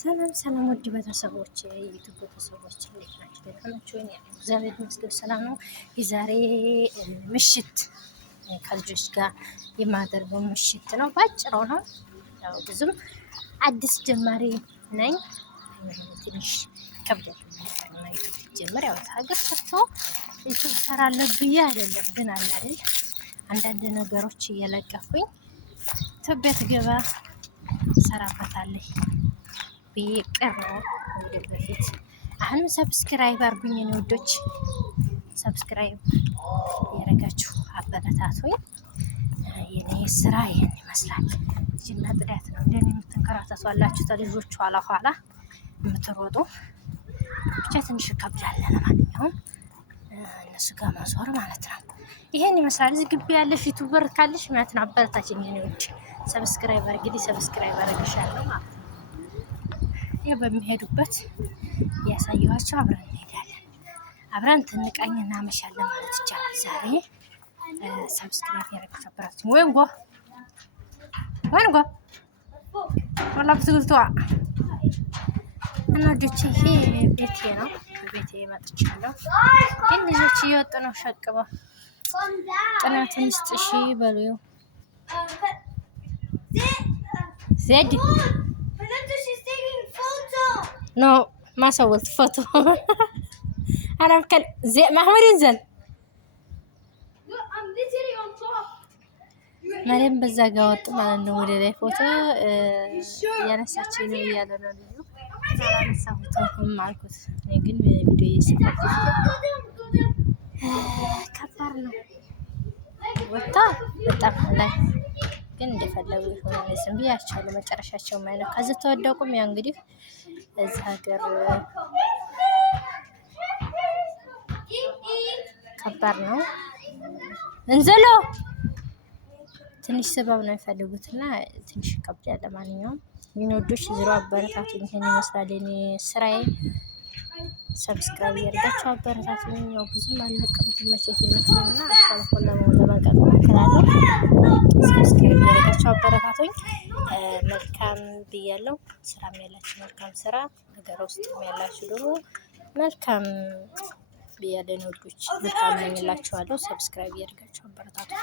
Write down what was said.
ሰላም ሰላም ውድ ቤተሰቦች የዩቲዩብ ቤተሰቦች እንዴት ናችሁ? ደህና ናችሁ? እኔ እግዚአብሔር ይመስገን ሰላም ነው። የዛሬ ምሽት ከልጆች ጋር የማደርገው ምሽት ነው። ባጭሩ ነው። ያው ብዙም አዲስ ጀማሪ ነኝ። ትንሽ ከብዳል እና ዩቲዩብ ጀመር ያው ሀገር ሰርቶ ዩቲዩብ ሰራለሁ ብዬ አይደለም፣ ግን አለ አይደል አንዳንድ ነገሮች እየለቀኩኝ ኢትዮጵያ ትገባ ሰራበታለሁ ብዬ ቀረው ወደ በፊት። አሁንም ሰብስክራይብ አርጉኝ የኔ ውዶች፣ ሰብስክራይብ ያረጋችሁ አበረታቱኝ። የኔ ስራ ይሄን ይመስላል። ልጅና ጥዳት ነው። እንደኔ የምትንከራተቱ አላችሁ ተልጆቹ ኋላ ኋላ የምትሮጡ ብቻ ትንሽ ይከብዳል። ለማንኛውም እነሱ ጋር ማዞር ማለት ነው። ይሄን ይመስላል። እዚህ ግቢ ያለሽ ዩቲዩበር ካለሽ ማለት ነው አበረታችኝ የኔ ውድ። ሰብስክራይብ አርግልኝ፣ ሰብስክራይብ አረግሻለሁ ማለት ነው። ይሄ በሚሄዱበት ያሳየዋቸው አብረን እንሄዳለን። አብረን ትንቃኝ እናመሻለን ማለት ይቻላል። ዛሬ ሰብስክራይብ ያደረጋችሁ አበረታችሁ። ወንጎ ወላ ብትግልቷ እና ልጆቼ ይሄ ቤቴ ነው። ከቤቴ መጥቻለሁ፣ ግን ልጆች እየወጡ ነው ሸቅበው። ጥናቱን ይስጥሽ በሉ ዜድ ኖ ما سويت فوتو انا بكل زي محمود ينزل مريم በዛ ጋር ወጡ ማለት ነው። ወደ ላይ ፎቶ ያነሳችኝ ነው እያለ ነው ልጁ። አላነሳሁትም አልኩት። እኔ ግን ቪዲዮ እየሰራሁ ከባድ ነው። ወጣ በጣም ላይ ግን እንደፈለጉ ይሆናል። ዝም ብያቸዋለሁ። መጨረሻቸው ማለት ነው። ከዚህ ተወደቁም ያው እንግዲህ እዚህ ሀገር ከባድ ነው። እንዘሎ ትንሽ ስበብ ነው የሚፈልጉትና ትንሽ ይከብዳል። ለማንኛውም የኔ ወዶች ዝሮ አበረታቱኝ። ይሄን ይመስላል የኔ ስራዬ። ሰብስክራይብ ያደርጋችሁ አበረታቱኝ። ያው ብዙም አልነቀምትም መቼት ይመችኝና አልፎ ለማንቀጥ እሞክራለሁ። ሰብስክራይብ ያደርጋችሁ አበረታቱኝ። መልካም ብያለሁ። ስራም ያላችሁ መልካም ስራ፣ ነገር ውስጥም ያላችሁ ደግሞ መልካም ብያለሁ። ወዶች መልካም ነኝላችኋለሁ። ሰብስክራይብ ያደርጋችሁ አበረታቱኝ።